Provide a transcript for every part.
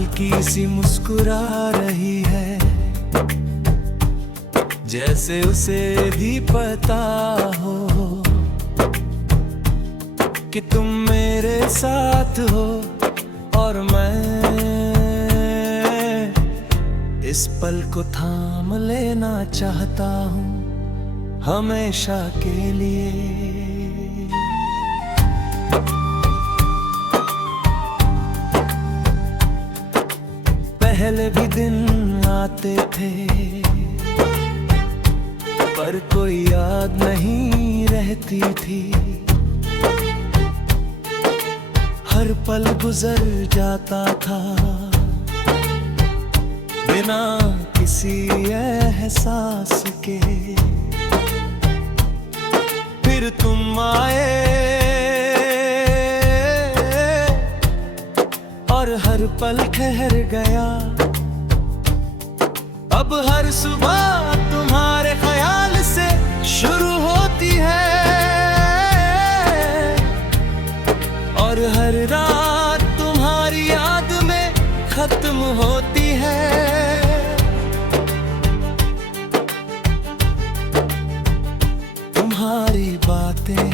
हल्की सी मुस्कुरा रही है, जैसे उसे भी पता हो कि तुम मेरे साथ हो। और मैं इस पल को थाम लेना चाहता हूँ हमेशा के लिए। पहले भी दिन आते थे पर कोई याद नहीं रहती थी। हर पल गुजर जाता था बिना किसी एहसास के। फिर तुम आए और हर पल ठहर गया। अब हर सुबह तुम्हारे ख्याल से शुरू होती है और हर रात तुम्हारी याद में खत्म होती है। तुम्हारी बातें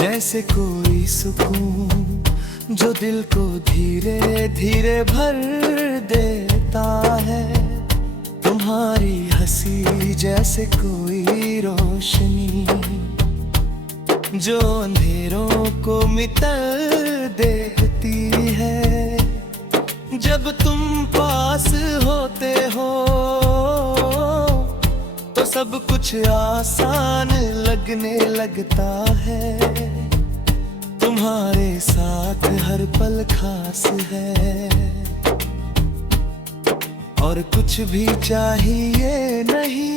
जैसे कोई सुकून जो दिल को धीरे धीरे भर देता है। तुम्हारी हंसी जैसे कोई रोशनी जो अंधेरों को मिटा देती है। जब तुम पास होते हो तो सब कुछ आसान लगने लगता है। तुम्हारे साथ हर पल खास है और कुछ भी चाहिए नहीं।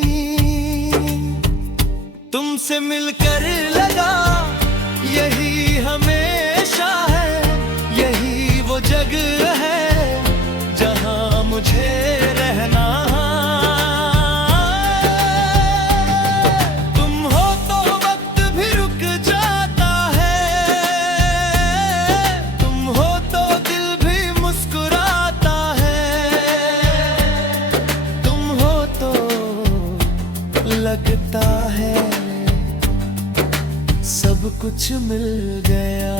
तुमसे मिलकर लगा यही हमेशा है, यही वो जगह है जहां मुझे रहना। तुम हो तो वक्त भी रुक जाता है, तुम हो तो दिल भी मुस्कुराता है, तुम हो तो लगता है सब कुछ मिल गया।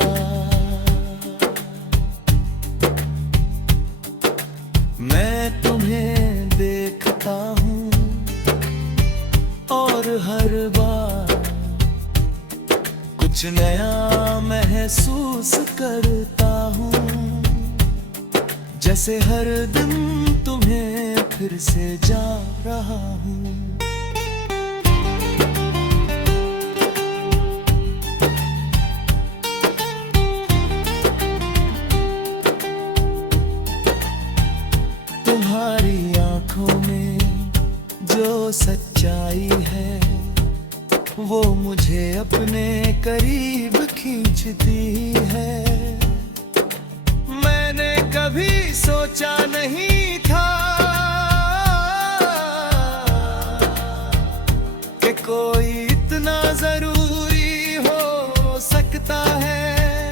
मैं तुम्हें देखता हूँ और हर बार कुछ नया महसूस करता हूँ। जैसे हर दिन तुम्हें फिर से जा रहा हूँ। तुम्हारी आंखों में जो सच्चाई है वो मुझे अपने करीब खींचती है। मैंने कभी सोचा नहीं था कि कोई इतना जरूरी हो सकता है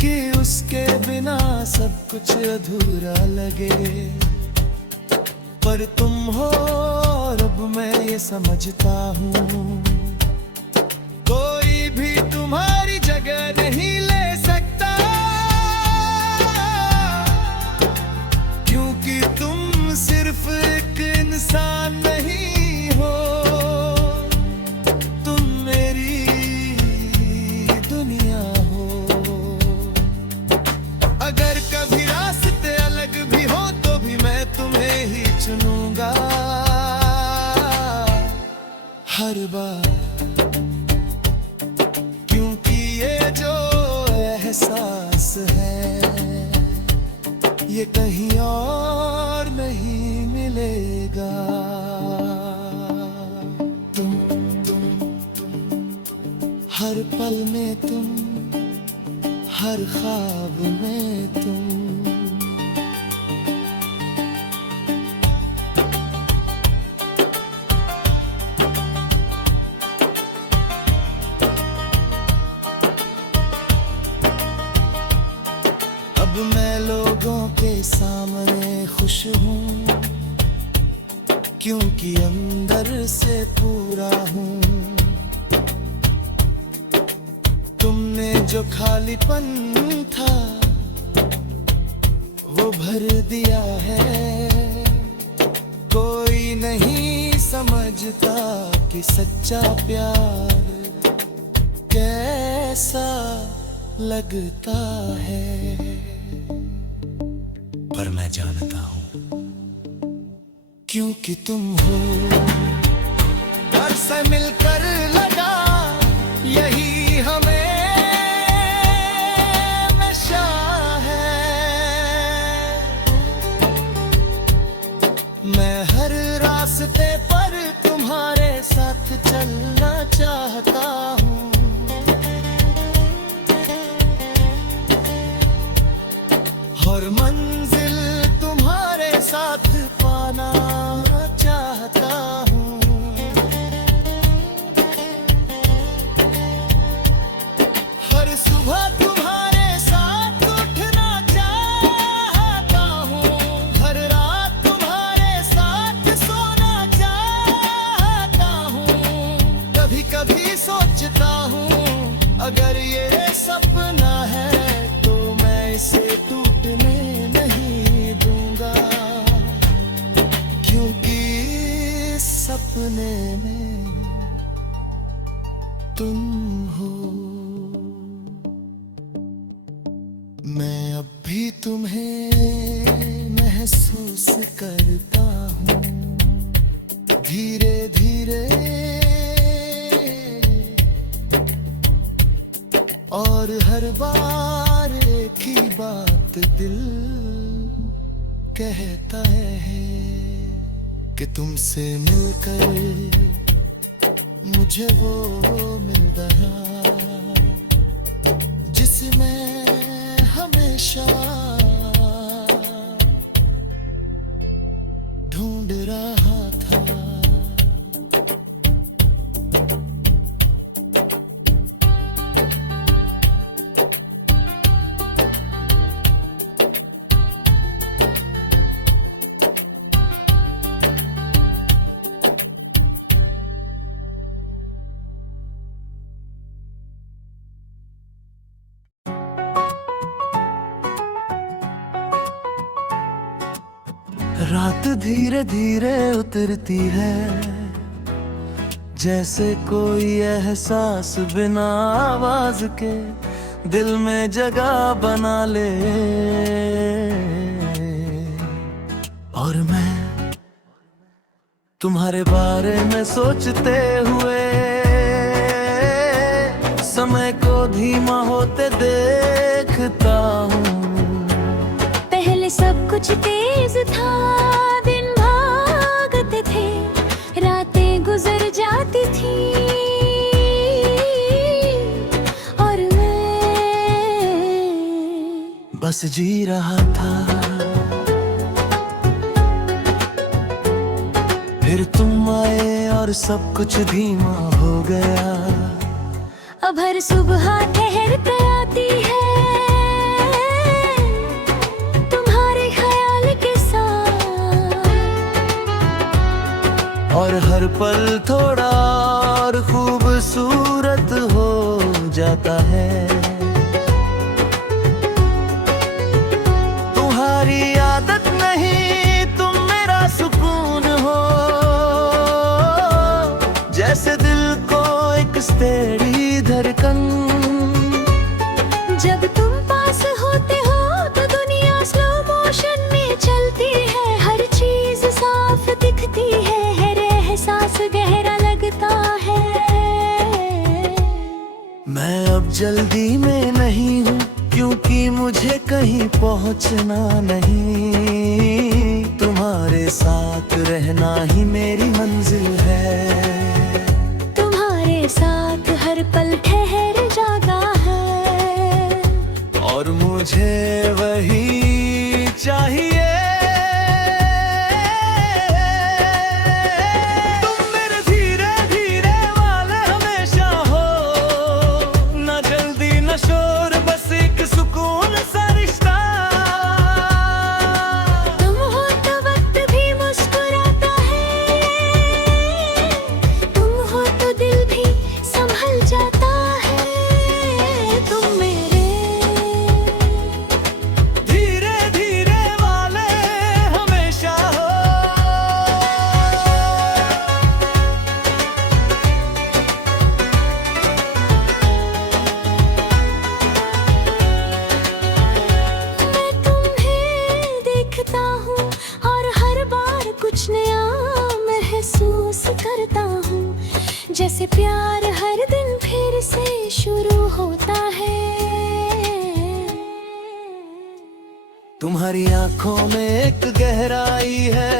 कि उसके बिना सब कुछ अधूरा लगे। पर तुम हो और अब मैं ये समझता हूँ कोई भी तुम्हारी जगह नहीं ले सकता, क्योंकि तुम सिर्फ एक इंसान नहीं हो, तुम मेरी दुनिया हो। अगर कभी रास्ते अलग भी हो तो भी मैं तुम्हें ही चुनूंगा हर बार, क्योंकि ये जो एहसास है ये कहीं और नहीं मिलेगा। तुम हर पल में तुम, हर ख्वाब में तुम। अब मैं लोगों को सामने खुश हूँ, क्योंकि अंदर से पूरा हूँ। तुमने जो खालीपन था वो भर दिया है। कोई नहीं समझता कि सच्चा प्यार कैसा लगता है, पर मैं जानता हूँ क्योंकि तुम हो। घर से मिलकर लगा यही हमें नशा है। मैं हर रास्ते पर तुम्हारे साथ चलना चाहता हूँ। हर मंजिल तुम्हारे साथ पाना चाहता हूँ। हर सुबह तुम्हारे साथ उठना चाहता हूँ। हर रात तुम्हारे साथ सोना चाहता हूँ। कभी कभी सोचता हूँ अगर ये सपना है तो मैं इसे टूटने नहीं दूंगा, क्योंकि सपने में तुम हो। मैं अब भी तुम्हें महसूस करता हूँ, धीरे धीरे और हर बार एक ही बात दिल कहता है कि तुमसे मिलकर मुझे वो मिल रहा जिसमें हमेशा ढूंढ रहा था। रात धीरे धीरे उतरती है, जैसे कोई एहसास बिना आवाज के दिल में जगह बना ले। और मैं तुम्हारे बारे में सोचते हुए समय को धीमा होते देखता हूँ। पहले सब कुछ तेज था, दिन भागते थे, रातें गुजर जाती थी और मैं बस जी रहा था। फिर तुम आए और सब कुछ धीमा हो गया। अब हर सुबह ठहर कर आती है तुम्हारे ख्याल के साथ, और हर पल थोड़ा और खूबसूरत हो जाता है। तुम्हारी आदत नहीं, तुम मेरा सुकून हो, जैसे दिल को एक स्टेडी धड़कन। जब तुम पास होते हो तो दुनिया स्लो मोशन में चलती है, हर चीज साफ दिखती है, हर एहसास गहरा लगता है। मैं अब जल्दी में नहीं हूँ, क्योंकि मुझे कहीं पहुँचना नहीं। तुम्हारे साथ रहना ही मेरी मंजिल है। तुम्हारे साथ हर पल ठहर जाता है, और मुझे वही चाहिए। तुम मेरे धीरे धीरे वाले हमेशा हो, न जल्दी न शोर, बस एक सुकून सा रिश्ता। तुम्हारी आंखों में एक गहराई है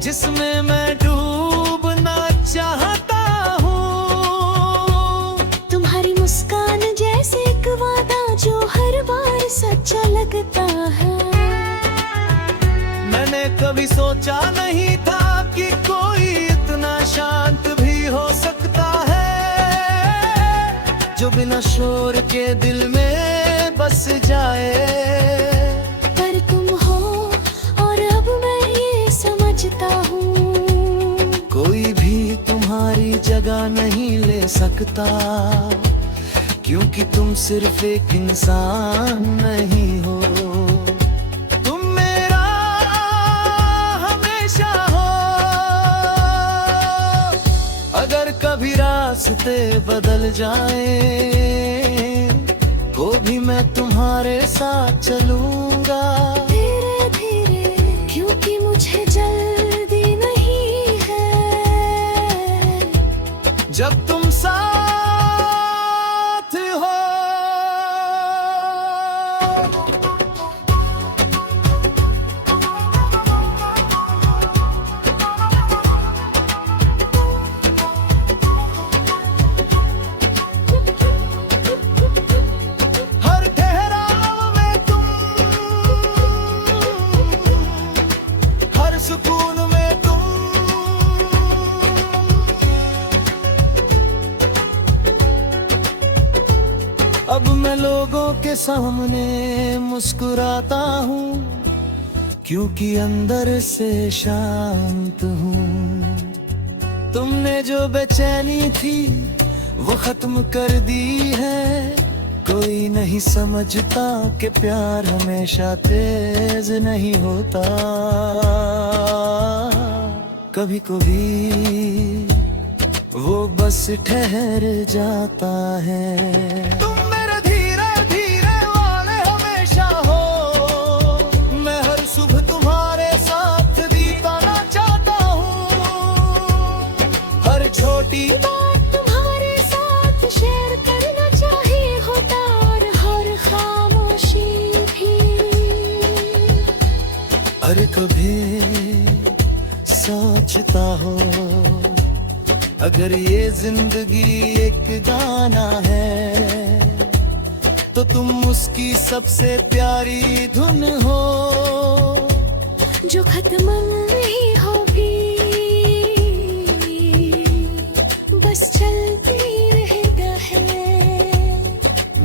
जिसमें मैं डूबना चाहता हूँ। तुम्हारी मुस्कान जैसे एक वादा जो हर बार सच्चा लगता है। मैंने कभी सोचा नहीं था कि कोई इतना शांत भी हो सकता है, जो बिना शोर के दिल में बस जाए। पर तुम हो और अब मैं ये समझता हूँ, कोई भी तुम्हारी जगह नहीं ले सकता, क्योंकि तुम सिर्फ एक इंसान नहीं हो, तुम मेरा हमेशा हो। अगर कभी रास्ते बदल जाए तो भी मैं तुम्हारे साथ चलूंगा, धीरे धीरे, क्योंकि मुझे जल्दी नहीं है। जब तुम साथ हो। हर ठहराव में तुम, हर सुकून में तुम, अब मैं लोगों के सामने मुस्कुराता हूँ, क्योंकि अंदर से शांत हूँ। तुमने जो बेचैनी थी वो खत्म कर दी है। कोई नहीं समझता कि प्यार हमेशा तेज नहीं होता, कभी कभी वो बस ठहर जाता है। तुम मेरे धीरे धीरे वाले हमेशा हो, मैं हर सुबह तुम्हारे साथ बिताना चाहता हूँ। हर छोटी बात तुम्हारे साथ शेयर करना चाहिए होता, और हर खामोशी भी। अरे कभी सोचता हो, अगर ये जिंदगी एक गाना है तो तुम उसकी सबसे प्यारी धुन हो, जो खत्म नहीं होगी, बस चलती रहता है।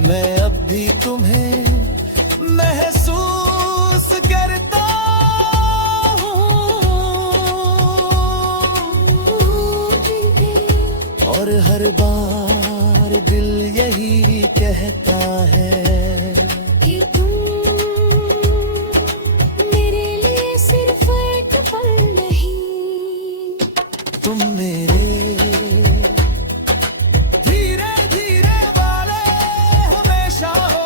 मैं अब भी तुम्हें महसूस करता हूँ, और हर बार दिल यही कहता है कि तुम मेरे लिए सिर्फ एक पल नहीं, तुम मेरे धीरे धीरे वाले हमेशा हो।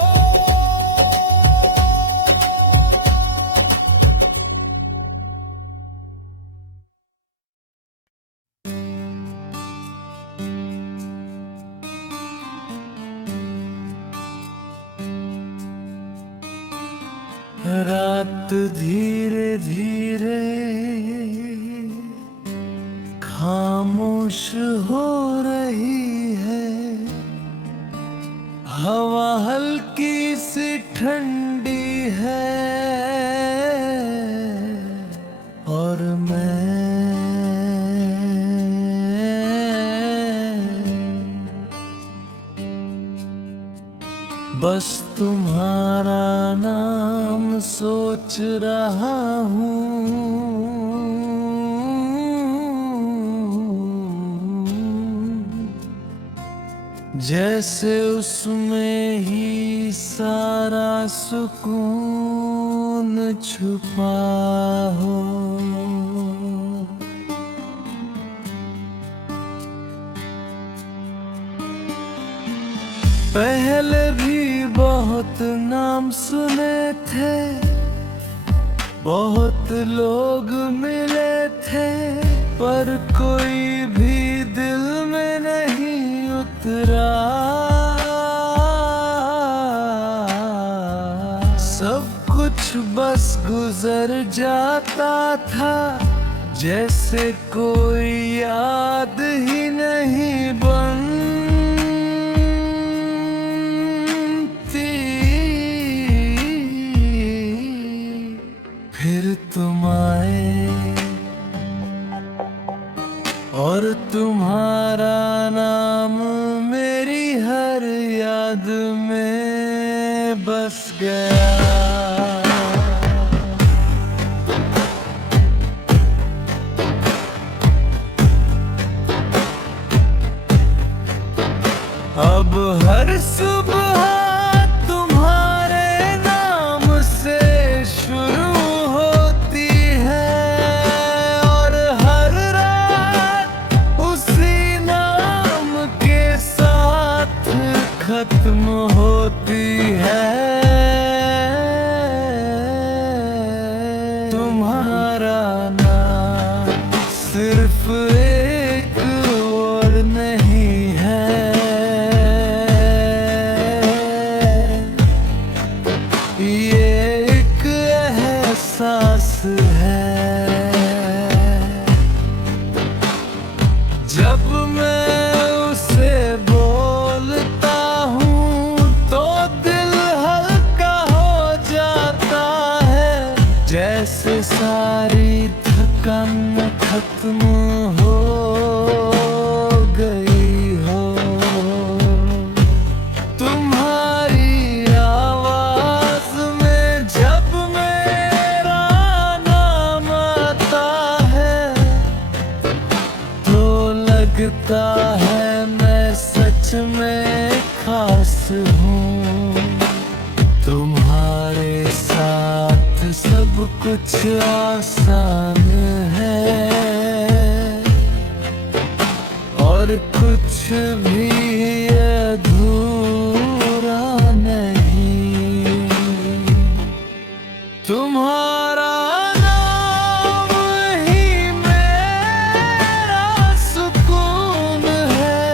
रात धीरे धीरे खामोश हो रही है, हवा हल्की सी ठंडी है, और मैं बस तुम्हारा नाम सोच रहा हूँ, जैसे उसमें ही सारा सुकून छुपा हो। पहले भी बहुत नाम सुने थे, बहुत लोग मिले थे, पर कोई भी दिल में नहीं उतरा। सब कुछ बस गुजर जाता था, जैसे कोई याद ही नहीं बनती। फिर तुम आए और तुम्हारा नाम मेरी हर याद में बस गया। अब हर सुबह तुम्हारे नाम से शुरू होती है और हर रात उसी नाम के साथ खत्म होती है। तुम्हारा नाम सिर्फ एक और नहीं है, ये एक एहसास है। जब मैं उसे बोलता हूँ तो दिल हल्का हो जाता है, जैसे सारी थकान खत्म हो गई हो। तुम्हारी आवाज में जब मेरा नाम आता है तो लगता है मैं सच में खास हूँ। तुम्हारे साथ सब कुछ आसान है और कुछ भी अधूरा नहीं। तुम्हारा नाम ही मेरा सुकून है,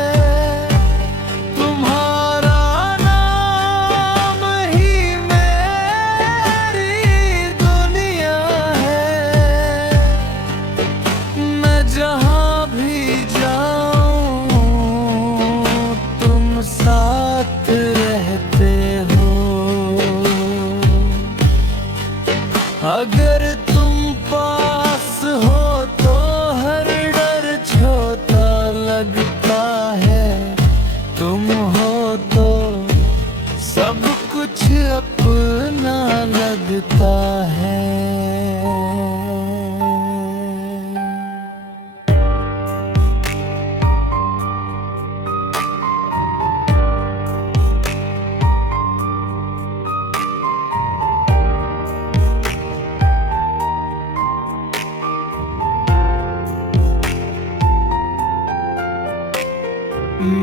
तुम्हारा नाम ही मेरी दुनिया है। मैं जहाँ भी जाऊँ तुम साथ रहते हो। अगर तुम पास हो तो हर डर छोटा लगता है, तुम हो तो सब कुछ अपना लगता है।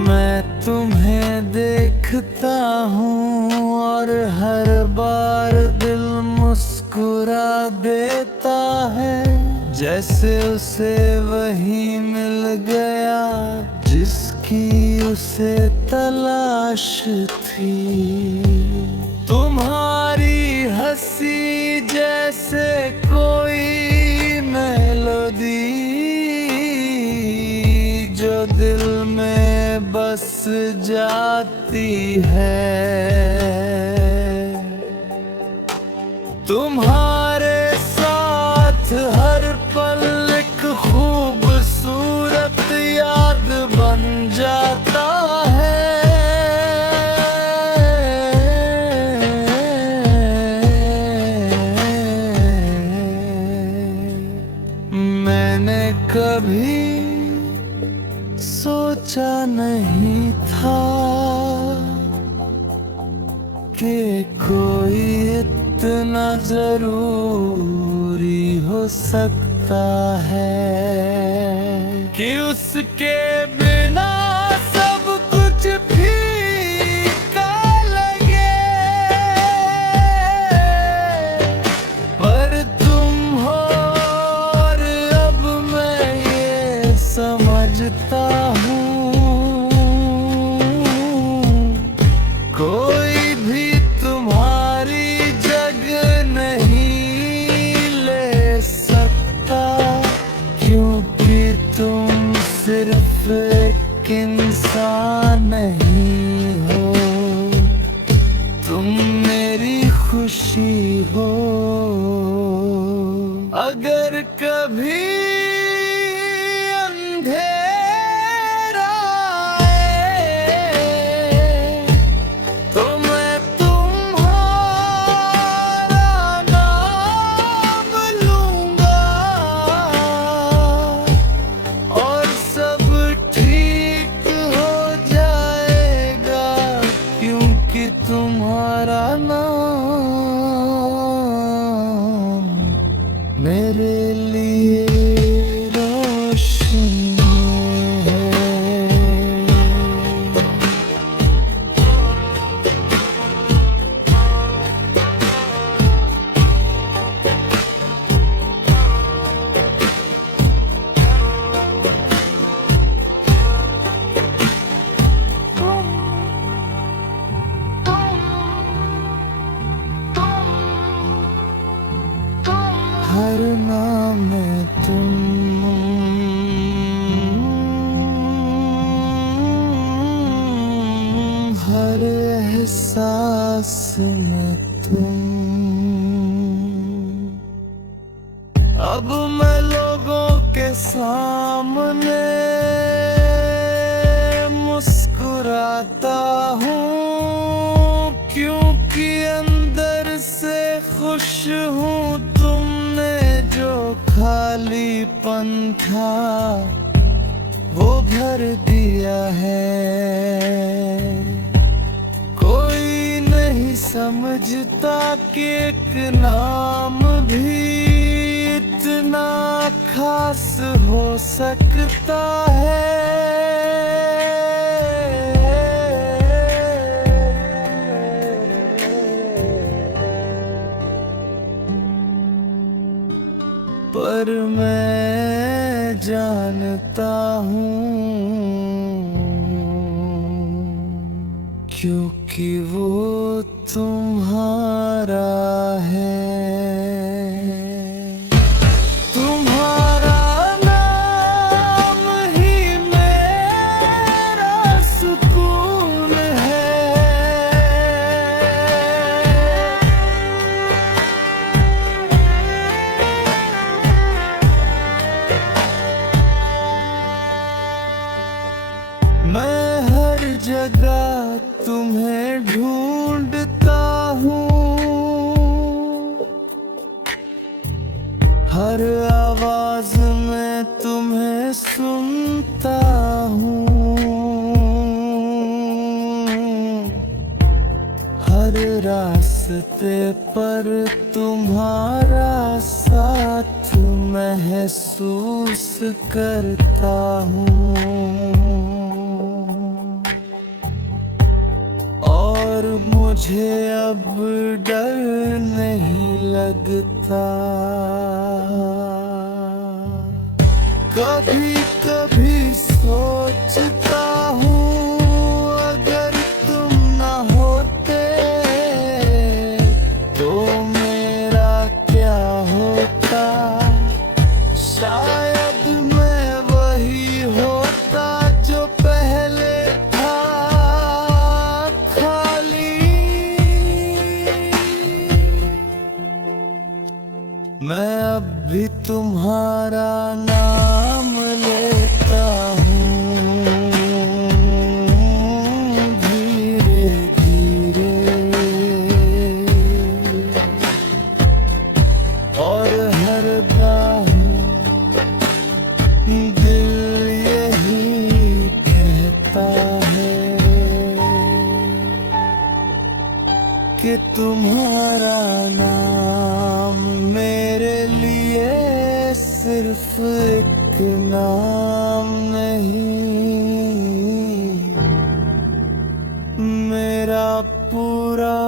मैं तुम्हें देखता हूँ और हर बार दिल मुस्कुरा देता है, जैसे उसे वही मिल गया जिसकी उसे तलाश थी। तुम्हारी हंसी जैसे कोई मेलोडी जो दिल में बस जाती है। तुम्हारे साथ हर पल एक खूबसूरत याद बन जाता है। मैंने कभी सोचा नहीं था कि कोई इतना जरूरी हो सकता है कि उसके बिना सब कुछ फीका लगे। पर तुम हो और अब मैं ये समझता हूँ कोई भी तुम्हारी जगह तुम्हारा नाम मेरे लिए रोशन है। हर नाम में तुम, हर एहसास में तुम। अब मैं लोगों के सामने मुस्कुराता हूँ, क्योंकि अंदर से खुश हूँ। तुमने जो खालीपन था वो भर दिया है। कोई नहीं समझता कि एक नाम भी इतना खास हो सकता है। पर मैं जानता हूँ, क्योंकि वो तुम्हारा है। तुम्हारा नाम ही मेरा सुकून है। मैं हर जगह तुम्हें ढूंढता हूँ, हर आवाज में तुम्हें सुनता हूँ, हर रास्ते पर तुम्हारा साथ महसूस करता हूँ। और मुझे अब डर नहीं लगता। कभी कभी सोचता हूँ, अगर तुम न होते तो मेरा क्या होता। शायद मैं वही होता जो पहले था, खाली। मैं अब भी तुम्हारा नाम लेता हूँ, धीरे धीरे। और हर बार दिल यही कहता है कि तुम्हारा नाम मेरे लिए सिर्फ एक नाम नहीं, मेरा पूरा